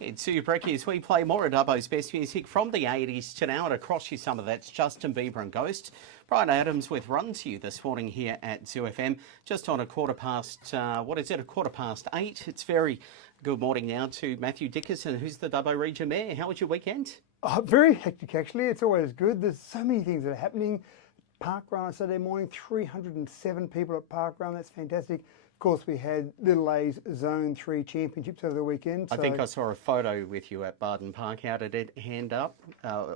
It's Sue Brecky as we play more of Dubbo's best music from the 80s to now, and across you some of that's Justin Bieber and Ghost. Brian Adams with Run to You this morning here at Zoo FM, just on a quarter past 8. It's very good morning now to Matthew Dickerson, who's the Dubbo Region Mayor. How was your weekend? Very hectic, actually. It's always good. There's so many things that are happening. Park run on Saturday morning, 307 people at Park run. That's fantastic. Of course, we had Little A's Zone 3 Championships over the weekend. I think I saw a photo with you at Barden Park. How did it hand up?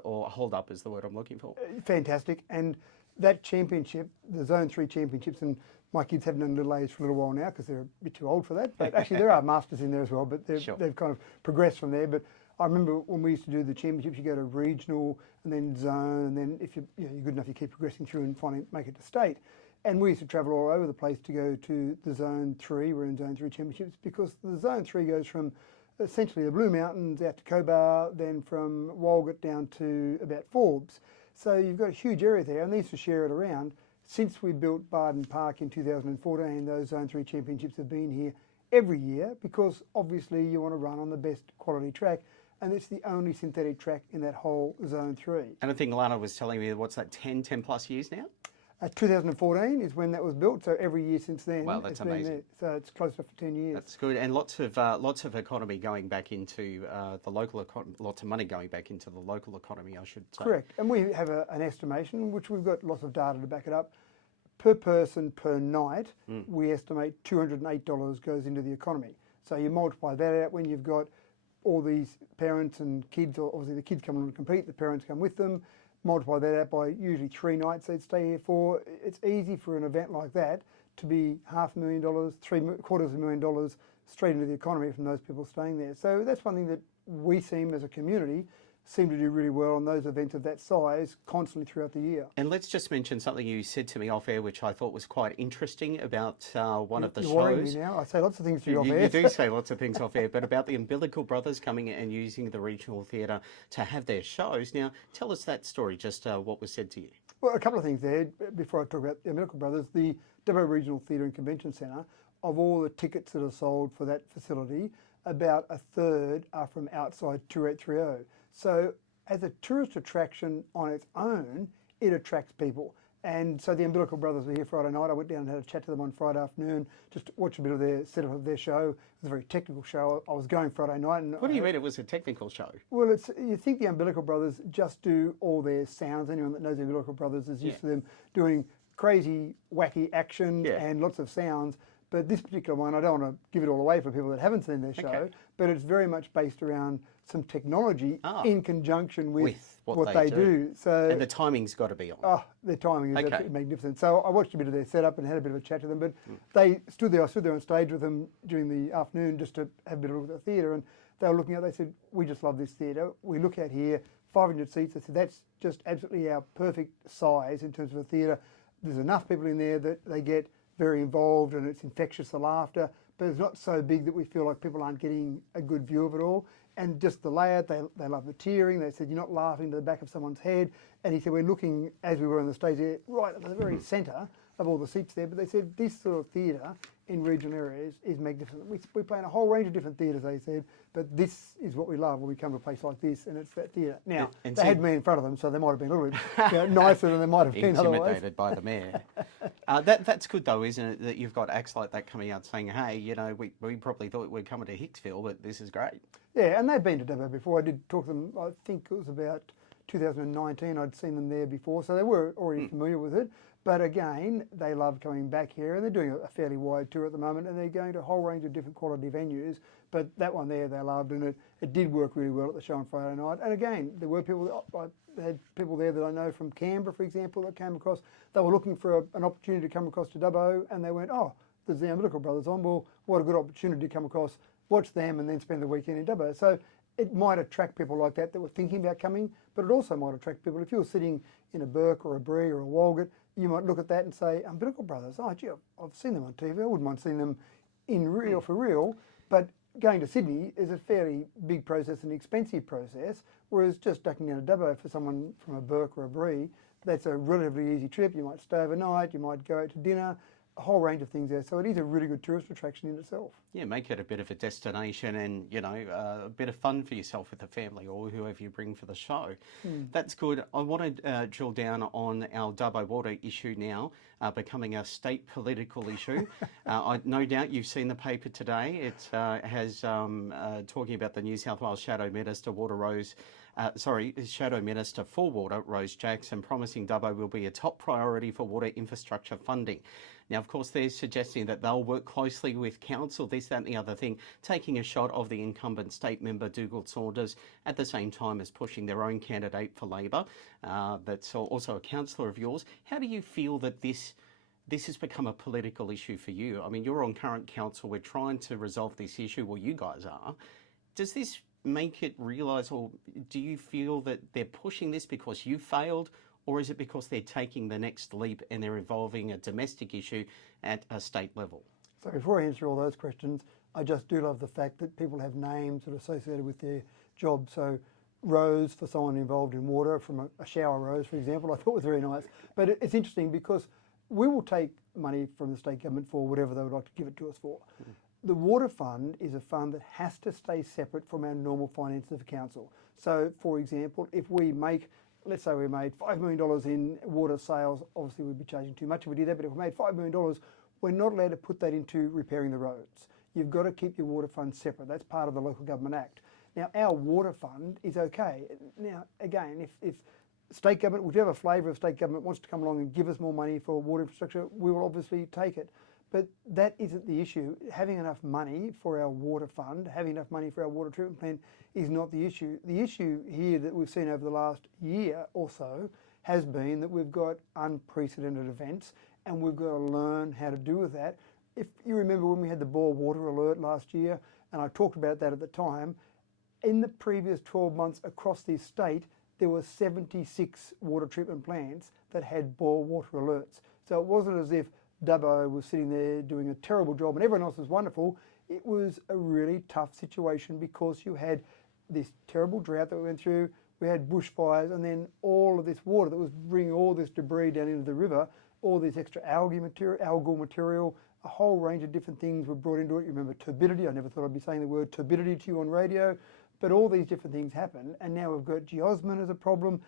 Or hold up is the word I'm looking for. Fantastic. And that championship, the Zone 3 Championships, and my kids haven't done Little A's for a little while now because they're a bit too old for that. But actually, there are masters in there as well, but they've kind of progressed from there. But I remember when we used to do the championships, you go to regional and then zone, and then if you're good enough, you keep progressing through and finally make it to state. And we used to travel all over the place to go to the Zone 3. We're in Zone 3 Championships because the Zone 3 goes from essentially the Blue Mountains out to Cobar, then from Walgett down to about Forbes. So you've got a huge area there, and they used to share it around. Since we built Barden Park in 2014, those Zone 3 Championships have been here every year because obviously you want to run on the best quality track. And it's the only synthetic track in that whole Zone 3. And I think Lana was telling me, what's that, 10 plus years now? 2014 is when that was built, so every year since then. Wow, that's amazing. So it's close to 10 years. That's good, and lots of economy going back into the local economy, lots of money going back into the local economy, I should say. Correct, and we have an estimation, which we've got lots of data to back it up. Per person per night, we estimate $208 goes into the economy. So you multiply that out when you've got all these parents and kids, or obviously the kids come and compete, the parents come with them, multiply that out by usually 3 nights they'd stay here for. It's easy for an event like that to be $500,000, $750,000 straight into the economy from those people staying there. So that's one thing that we as a community seem to do really well on those events of that size constantly throughout the year. And let's just mention something you said to me off air, which I thought was quite interesting about one of the You're worrying shows. me now. I say lots of things to you off air. You do say lots of things off air, but about the Umbilical Brothers coming and using the regional theatre to have their shows. Now, tell us that story, just what was said to you. Well, a couple of things there before I talk about the Umbilical Brothers. The Dubbo Regional Theatre and Convention Centre, of all the tickets that are sold for that facility, about a third are from outside 2830. So as a tourist attraction on its own, it attracts people. And so the Umbilical Brothers were here Friday night. I went down and had a chat to them on Friday afternoon, just to watch a bit of their setup of their show. It was a very technical show. I was going Friday night. And what do you mean it was a technical show? Well, you think the Umbilical Brothers just do all their sounds. Anyone that knows the Umbilical Brothers is used to them doing crazy, wacky action and lots of sounds. But this particular one, I don't want to give it all away for people that haven't seen their show, but it's very much based around some technology in conjunction with what they do. So, and the timing's got to be on. Oh, their timing is absolutely magnificent. So I watched a bit of their setup and had a bit of a chat to them, but they stood there. I stood there on stage with them during the afternoon just to have a bit of a look at the theatre, and they were looking at it. They said, we just love this theatre. We look at here, 500 seats. They said, that's just absolutely our perfect size in terms of a theatre. There's enough people in there that they get very involved and it's infectious, the laughter, but it's not so big that we feel like people aren't getting a good view of it all. And just the layout, they love the tearing. They said, you're not laughing to the back of someone's head. And he said, we're looking, as we were on the stage there, right at the very centre of all the seats there. But they said, this sort of theatre in regional areas is magnificent. We play in a whole range of different theatres, they said, but this is what we love when we come to a place like this, and it's that theatre. Now, they had me in front of them, so they might have been a little bit nicer than they might have been otherwise. Intimidated by the mayor. That's good though, isn't it, that you've got acts like that coming out saying, hey, you know, we probably thought we'd coming to Hicksville, but this is great. Yeah, and they've been to Dubbo before. I did talk to them, I think it was about 2019, I'd seen them there before, so they were already familiar with it. But again, they love coming back here, and they're doing a fairly wide tour at the moment, and they're going to a whole range of different quality venues. But that one there, they loved, and it did work really well at the show on Friday night. And again, there were people, I had people there that I know from Canberra, for example, that came across. They were looking for an opportunity to come across to Dubbo, and they went, oh, there's the Umbilical Brothers on. Well, what a good opportunity to come across, watch them, and then spend the weekend in Dubbo. So it might attract people like that were thinking about coming, but it also might attract people. If you're sitting in a Burke or a Bree or a Walgett, you might look at that and say, Umbilical Brothers, oh gee, I've seen them on TV. I wouldn't mind seeing them in real for real. But going to Sydney is a fairly big process and expensive process, whereas just ducking down to Dubbo for someone from a Burke or a Bree, that's a relatively easy trip. You might stay overnight, you might go out to dinner, a whole range of things there. So it is a really good tourist attraction in itself. Yeah, make it a bit of a destination and, a bit of fun for yourself with the family or whoever you bring for the show. That's good. I want to drill down on our Dubbo water issue now, becoming a state political issue. No doubt you've seen the paper today. It has talking about the New South Wales Shadow Minister, Shadow Minister for Water, Rose Jackson, promising Dubbo will be a top priority for water infrastructure funding. Now, of course, they're suggesting that they'll work closely with council, this, that and the other thing, taking a shot of the incumbent state member, Dougal Saunders, at the same time as pushing their own candidate for Labor. That's also a councillor of yours. How do you feel that this has become a political issue for you? I mean, you're on current council. We're trying to resolve this issue. Well, you guys are. Does this make it realise, or do you feel that they're pushing this because you failed, or is it because they're taking the next leap and they're involving a domestic issue at a state level? So before I answer all those questions, I just do love the fact that people have names that are associated with their job. So Rose, for someone involved in water, from a shower rose, for example, I thought was very nice. But it's interesting because we will take money from the state government for whatever they would like to give it to us for. The water fund is a fund that has to stay separate from our normal finances of council. So, for example, if we make, let's say we made $5 million in water sales, obviously we'd be charging too much if we did that, but if we made $5 million, we're not allowed to put that into repairing the roads. You've got to keep your water fund separate. That's part of the Local Government Act. Now, our water fund is okay. Now, again, if state government, whichever flavour of state government wants to come along and give us more money for water infrastructure, we will obviously take it. But that isn't the issue. Having enough money for our water fund, having enough money for our water treatment plant is not the issue. The issue here that we've seen over the last year or so has been that we've got unprecedented events and we've got to learn how to deal with that. If you remember when we had the bore water alert last year, and I talked about that at the time, in the previous 12 months across this state, there were 76 water treatment plants that had bore water alerts. So it wasn't as if Dubbo was sitting there doing a terrible job and everyone else was wonderful. It was a really tough situation because you had this terrible drought that we went through, we had bushfires, and then all of this water that was bringing all this debris down into the river, all this extra algal material, a whole range of different things were brought into it. You remember turbidity. I never thought I'd be saying the word turbidity to you on radio, but all these different things happen, and now we've got geosmin as a problem.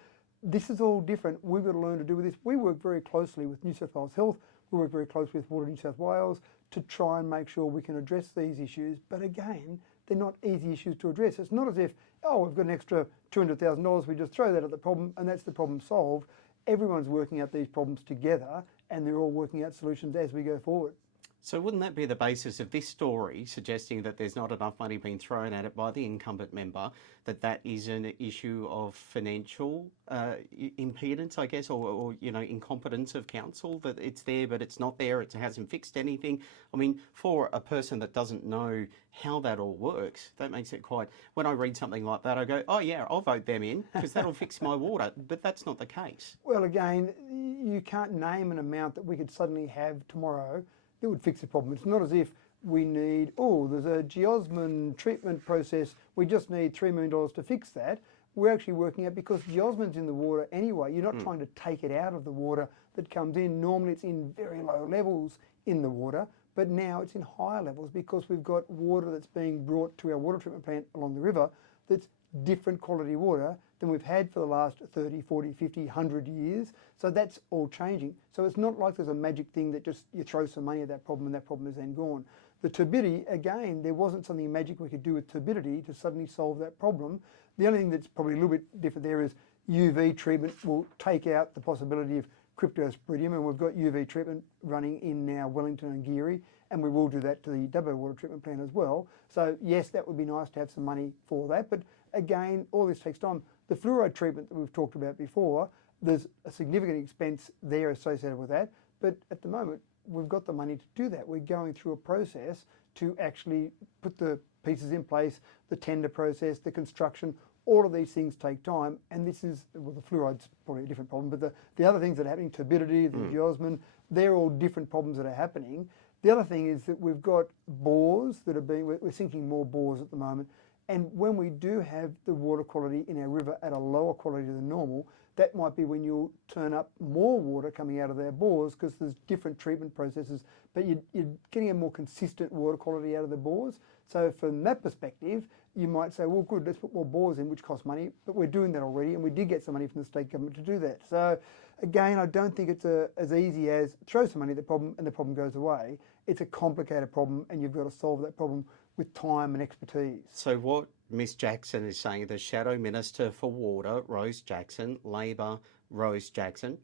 This is all different. We've got to learn to do with this. We work very closely with New South Wales Health. We work very closely with Water New South Wales to try and make sure we can address these issues. But again, they're not easy issues to address. It's not as if, oh, we've got an extra $200,000, we just throw that at the problem and that's the problem solved. Everyone's working out these problems together and they're all working out solutions as we go forward. So wouldn't that be the basis of this story, suggesting that there's not enough money being thrown at it by the incumbent member, that is an issue of financial impedance, I guess, or incompetence of council, that it's there but it's not there, it hasn't fixed anything? I mean, for a person that doesn't know how that all works, that makes it quite... When I read something like that, I go, oh yeah, I'll vote them in because that'll fix my water, but that's not the case. Well, again, you can't name an amount that we could suddenly have tomorrow that would fix the problem. It's not as if we need, there's a geosmin treatment process, we just need $3 million to fix that. We're actually working out, because geosmin's in the water anyway, you're not trying to take it out of the water that comes in. Normally it's in very low levels in the water, but now it's in higher levels because we've got water that's being brought to our water treatment plant along the river that's different quality water than we've had for the last 30, 40, 50, 100 years. So that's all changing. So it's not like there's a magic thing that just you throw some money at that problem and that problem is then gone. The turbidity, again, there wasn't something magic we could do with turbidity to suddenly solve that problem. The only thing that's probably a little bit different there is UV treatment will take out the possibility of cryptosporidium, and we've got UV treatment running in now Wellington and Geary, and we will do that to the Dubbo water treatment plant as well. So yes, that would be nice to have some money for that, but again, all this takes time. The fluoride treatment that we've talked about before, there's a significant expense there associated with that, but at the moment, we've got the money to do that. We're going through a process to actually put the pieces in place, the tender process, the construction. All of these things take time, and this is, well, the fluoride's probably a different problem, but the other things that are happening, turbidity, the geosmin, they're all different problems that are happening. The other thing is that we've got bores that are being, we're sinking more bores at the moment. And when we do have the water quality in our river at a lower quality than normal, that might be when you'll turn up more water coming out of our bores because there's different treatment processes, but you're getting a more consistent water quality out of the bores. So from that perspective, you might say, well, good, let's put more bores in, which costs money, but we're doing that already, and we did get some money from the state government to do that. So again, I don't think it's as easy as throw some money at the problem and the problem goes away. It's a complicated problem, and you've got to solve that problem with time and expertise. So what Miss Jackson is saying, the Shadow Minister for Water, Rose Jackson, Labor, Rose Jackson,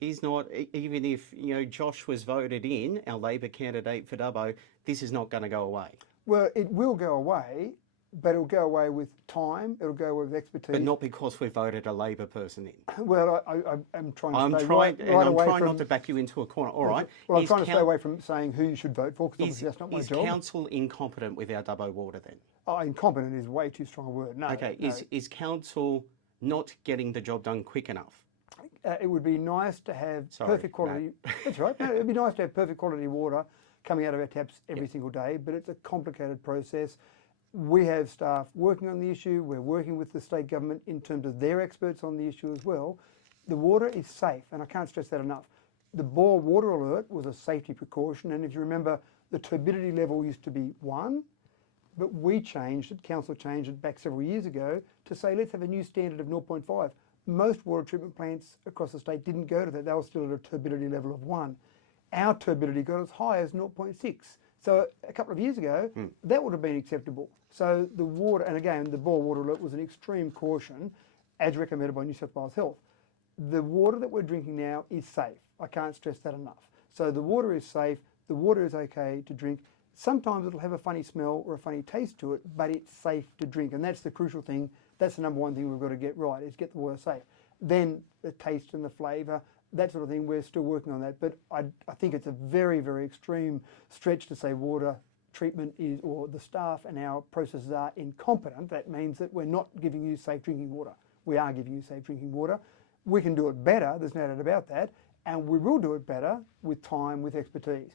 is not, even if, Josh was voted in, our Labor candidate for Dubbo, this is not going to go away. Well, it will go away, but it'll go away with time, it'll go away with expertise. But not because we voted a Labor person in. Well, I'm trying to stay right away trying from, not to back you into a corner. All right. Well, I'm trying to stay away from saying who you should vote for, because obviously that's not my job. Is council incompetent with our Dubbo water then? Oh, incompetent is way too strong a word. No. Okay. No. Is council not getting the job done quick enough? It would be nice to have perfect quality. No. That's right. No, it'd be nice to have perfect quality water coming out of our taps every single day, but it's a complicated process. We have staff working on the issue. We're working with the state government in terms of their experts on the issue as well. The water is safe, and I can't stress that enough. The bore water alert was a safety precaution, and if you remember, the turbidity level used to be 1, but we changed it, council changed it back several years ago to say let's have a new standard of 0.5. Most water treatment plants across the state didn't go to that. They were still at a turbidity level of 1. Our turbidity got as high as 0.6. So a couple of years ago, that would have been acceptable. So the water, and again, the bore water alert was an extreme caution as recommended by New South Wales Health. The water that we're drinking now is safe. I can't stress that enough. So the water is safe, the water is okay to drink. Sometimes it'll have a funny smell or a funny taste to it, but it's safe to drink. And that's the crucial thing. That's the number one thing we've got to get right, is get the water safe. Then the taste and the flavour, that sort of thing, we're still working on that. But I think it's a very, very extreme stretch to say water treatment is, or the staff and our processes are incompetent. That means that we're not giving you safe drinking water. We are giving you safe drinking water. We can do it better, there's no doubt about that, and we will do it better with time, with expertise.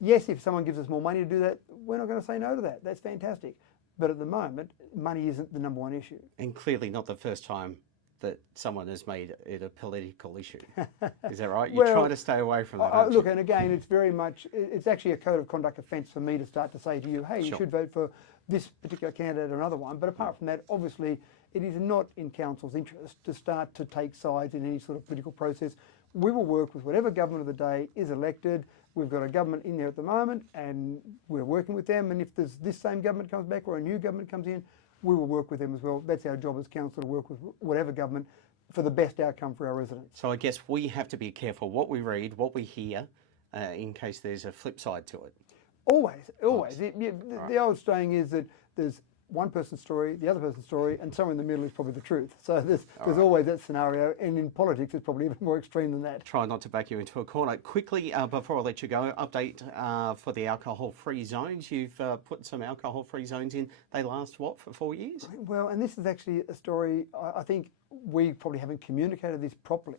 Yes, if someone gives us more money to do that, we're not going to say no to that. That's fantastic. But at the moment, money isn't the number one issue. And clearly not the first time that someone has made it a political issue. Is that right? You're trying to stay away from that. Look, and again, it's very much, it's actually a code of conduct offence for me to start to say to you, hey, you should vote for this particular candidate or another one. But apart from that, obviously, it is not in council's interest to start to take sides in any sort of political process. We will work with whatever government of the day is elected. We've got a government in there at the moment, and we're working with them. And if there's this same government comes back or a new government comes in, we will work with them as well. That's our job as council, to work with whatever government for the best outcome for our residents. So I guess we have to be careful what we read, what we hear, in case there's a flip side to it. Always. The old saying is that there's one person's story, the other person's story, and somewhere in the middle is probably the truth. So there's always that scenario, and in politics it's probably even more extreme than that. Try not to back you into a corner. Quickly, before I let you go, update for the alcohol-free zones. You've put some alcohol-free zones in. They last, what, for 4 years? Well, and this is actually a story, I think we probably haven't communicated this properly,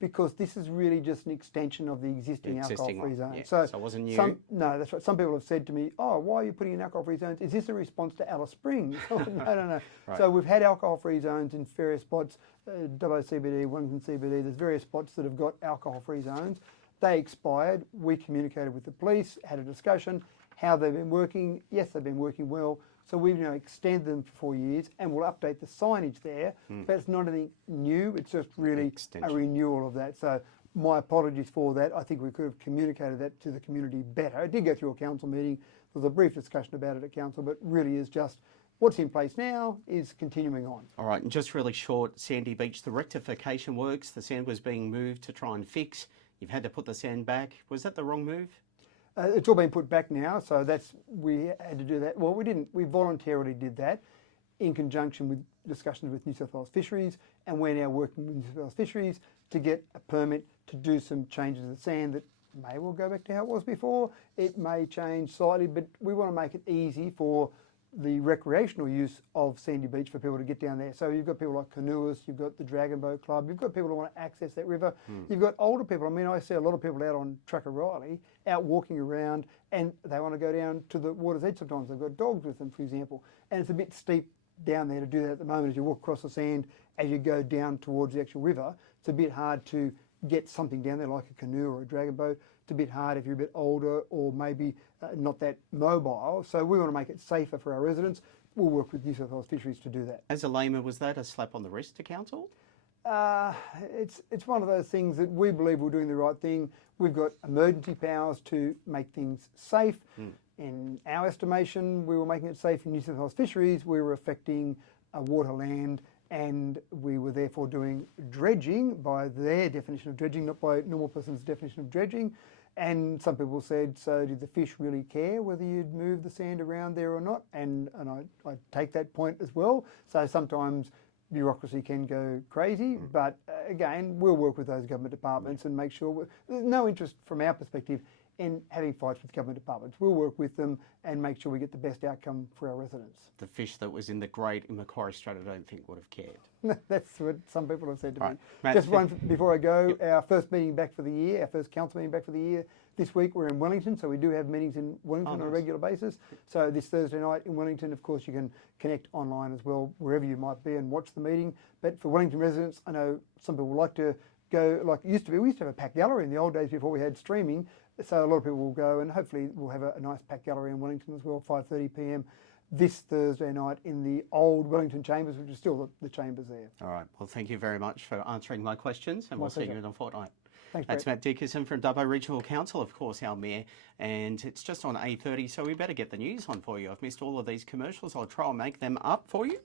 because this is really just an extension of the existing alcohol-free zone. Yeah. So it wasn't new? No, that's right. Some people have said to me, oh, why are you putting in alcohol-free zones? Is this a response to Alice Springs? No. Right. So we've had alcohol-free zones in various spots, Dubbo CBD, Wellington CBD, there's various spots that have got alcohol-free zones. They expired. We communicated with the police, had a discussion, how they've been working. Yes, they've been working well. So we've now extended them for 4 years, and we'll update the signage there. But it's not anything new. It's just really a renewal of that. So my apologies for that. I think we could have communicated that to the community better. It did go through a council meeting. There was a brief discussion about it at council, but really is just what's in place now is continuing on. All right, and just really short, Sandy Beach, the rectification works. The sand was being moved to try and fix. You've had to put the sand back. Was that the wrong move? It's all been put back now, so we had to do that. Well, we didn't. We voluntarily did that in conjunction with discussions with New South Wales Fisheries, and we're now working with New South Wales Fisheries to get a permit to do some changes to the sand that may well go back to how it was before. It may change slightly, but we want to make it easy for the recreational use of Sandy Beach for people to get down there. So you've got people like canoeists, you've got the Dragon Boat Club, you've got people who want to access that river. You've got older people. I mean, I see a lot of people out on Truckarriley, out walking around, and they want to go down to the water's edge sometimes. They've got dogs with them, for example, and it's a bit steep down there to do that at the moment as you walk across the sand as you go down towards the actual river. It's a bit hard to get something down there like a canoe or a dragon boat. It's a bit hard if you're a bit older or maybe not that mobile. So we want to make it safer for our residents. We'll work with New South Wales Fisheries to do that. As a layman, was that a slap on the wrist to council? It's one of those things that we believe we're doing the right thing. We've got emergency powers to make things safe. In our estimation, we were making it safe. In New South Wales Fisheries, we were affecting waterland, and we were therefore doing dredging by their definition of dredging, not by normal person's definition of dredging. And some people said, so did the fish really care whether you'd move the sand around there or not? And I take that point as well. So sometimes bureaucracy can go crazy, but again, we'll work with those government departments and make sure there's no interest from our perspective in having fights with government departments. We'll work with them and make sure we get the best outcome for our residents. The fish that was in the grate in Macquarie Strait, I don't think would have cared. That's what some people have said to me. Matt, Just one before I go, our first meeting back for the year, our first council meeting back for the year. This week we're in Wellington, so we do have meetings in Wellington on a regular basis. So this Thursday night in Wellington, of course, you can connect online as well, wherever you might be, and watch the meeting. But for Wellington residents, I know some people like to go like it used to be. We used to have a packed gallery in the old days before we had streaming. So a lot of people will go, and hopefully we'll have a nice packed gallery in Wellington as well, 5:30 p.m. this Thursday night in the old Wellington Chambers, which is still the chambers there. All right. Well, thank you very much for answering my questions, and we'll see you in a fortnight. Thanks, That's Brett. Matt Dickerson from Dubbo Regional Council, of course, our mayor, and it's just on 8:30, so we better get the news on for you. I've missed all of these commercials. I'll try and make them up for you.